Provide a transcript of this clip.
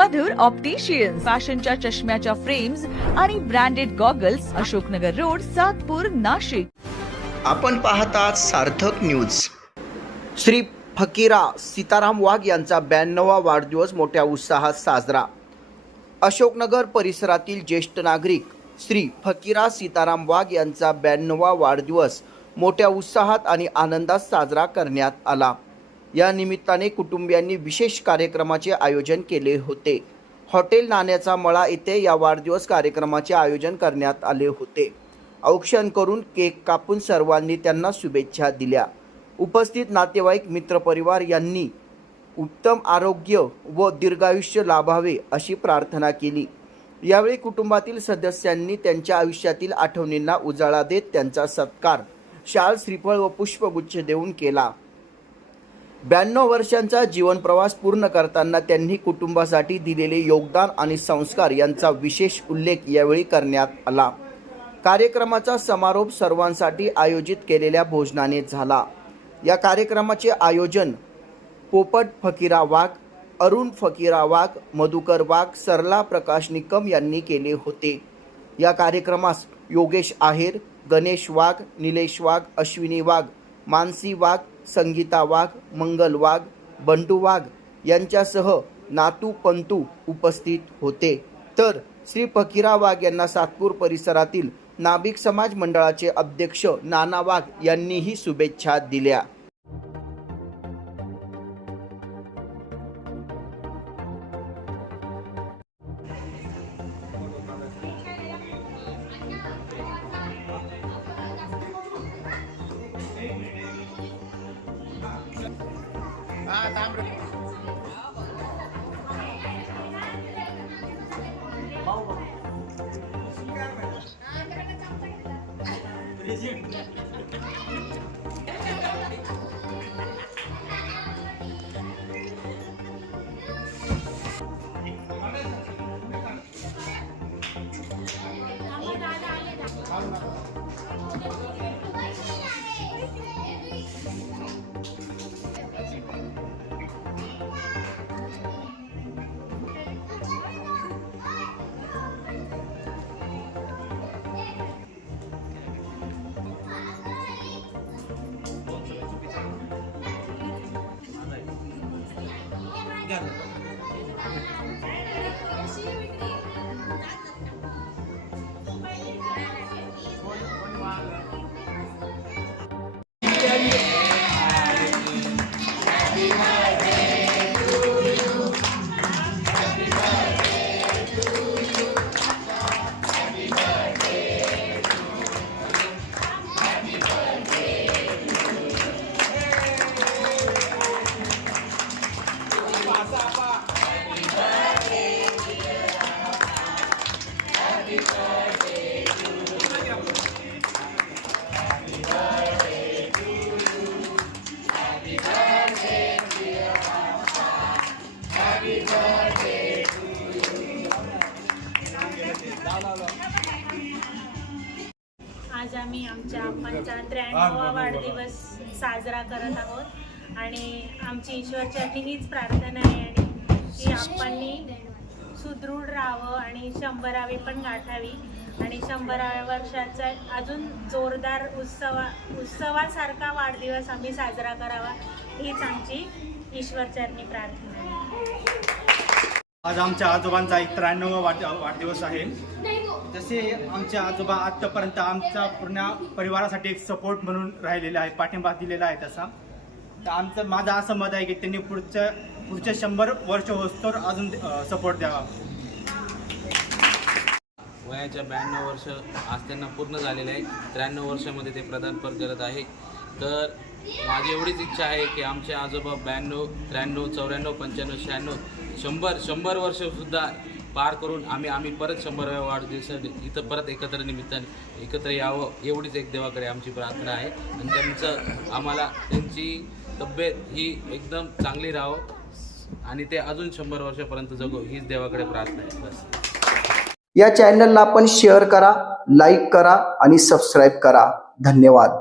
मधुर opticians, फॅशनच्या चष्म्याच्या frames आणि branded goggles, Ashoknagar road, Satpur, Nashik. आपण पाहतात सार्थक न्यूज. श्री फकीरा सीताराम वाघ यांचा 92वा वाढदिवस मोठ्या उत्साहात साजरा. अशोकनगर परिसरातील ज्येष्ठ नागरिक श्री फकीरा सीताराम वाघ यांचा 92वा वाढदिवस मोठ्या उत्साहात आणि आनंदात साजरा करण्यात आला. या निमित्ताने कुटुंबियांनी विशेष कार्यक्रमाचे आयोजन केले होते. हॉटेल नाण्याचा मळा येथे या वाढदिवस कार्यक्रमाचे आयोजन करण्यात आले होते. औक्षण करून केक कापून सर्वांनी त्यांना शुभेच्छा दिल्या. उपस्थित नातेवाईक, मित्रपरिवार यांनी उत्तम आरोग्य व दीर्घायुष्य लाभावे अशी प्रार्थना केली. यावेळी कुटुंबातील सदस्यांनी त्यांच्या आयुष्यातील आठवणींना उजाळा देत त्यांचा सत्कार शाल, श्रीफळ व पुष्पगुच्छ देऊन केला. 92 वर्षांचा जीवनप्रवास पूर्ण करताना त्यांनी कुटुंबासाठी दिलेले योगदान आणि संस्कार यांचा विशेष उल्लेख यावेळी करण्यात आला. कार्यक्रमाचा समारोप सर्वांसाठी आयोजित केलेल्या भोजनाने झाला. या कार्यक्रमाचे आयोजन पोपट फकीरा वाघ, अरुण फकीरा वाघ, मधुकर वाघ, सरला प्रकाश निकम यांनी केले होते. या कार्यक्रमास योगेश आहेर, गणेश वाघ, निलेश वाघ, अश्विनी वाघ, मानसी वाघ, संगीता वाघ, मंगल वाघ, बंडू वाघ यांच्यासह नातू पंतू उपस्थित होते. तर श्री फकीरा वाघ यांना सातपूर परिसरातील नाभिक समाज मंडळाचे अध्यक्ष नाना वाघ यांनीही शुभेच्छा दिल्या. आज आम्ही आमच्या आप्पांचा 93वा वाढदिवस साजरा करत आहोत आणि आमची ईश्वरचरणी हीच प्रार्थना आहे आणि की आप्पांनी सुदृढ राहावं आणि 100वी पण गाठावी आणि 100व्या वर्षाचा अजून जोरदार उत्सवासारखा वाढदिवस आम्ही साजरा करावा हीच आमची ईश्वरचरणी प्रार्थना आहे. आज आमच्या आजोबांचा 93वा वाढदिवस आहे. जसे आमचे आजोबा आतापर्यंत आमच्या पूर्ण परिवारासाठी एक सपोर्ट म्हणून राहिलेला आहे, पाठिंबा दिलेला आहे. तसा तर माझं असं मत आहे की त्यांनी पुढचे 100 वर्ष होस्तोवर अजून सपोर्ट द्यावा. वयाच्या 92 वर्ष आज त्यांना पूर्ण झालेले आहे. 93 वर्षामध्ये ते पदार्पण करत आहे. तर माझी एवढीच इच्छा आहे की आमचे आजोबा 92, 93, 94, 95, 96, 100 वर्षसुद्धा पार करून आम्ही परत 100व्या वाढदिवसात इथं परत निमित्ताने एकत्र यावं एवढीच एक देवाकडे आमची प्रार्थना आहे. आणि त्यांची तब्येत ही एकदम चांगली राहावं आणि ते अजून 100 वर्षापर्यंत जगो हीच देवाकडे प्रार्थना आहे. बस. या चॅनलला आपण शेअर करा, लाईक करा आणि सबस्क्राईब करा. धन्यवाद.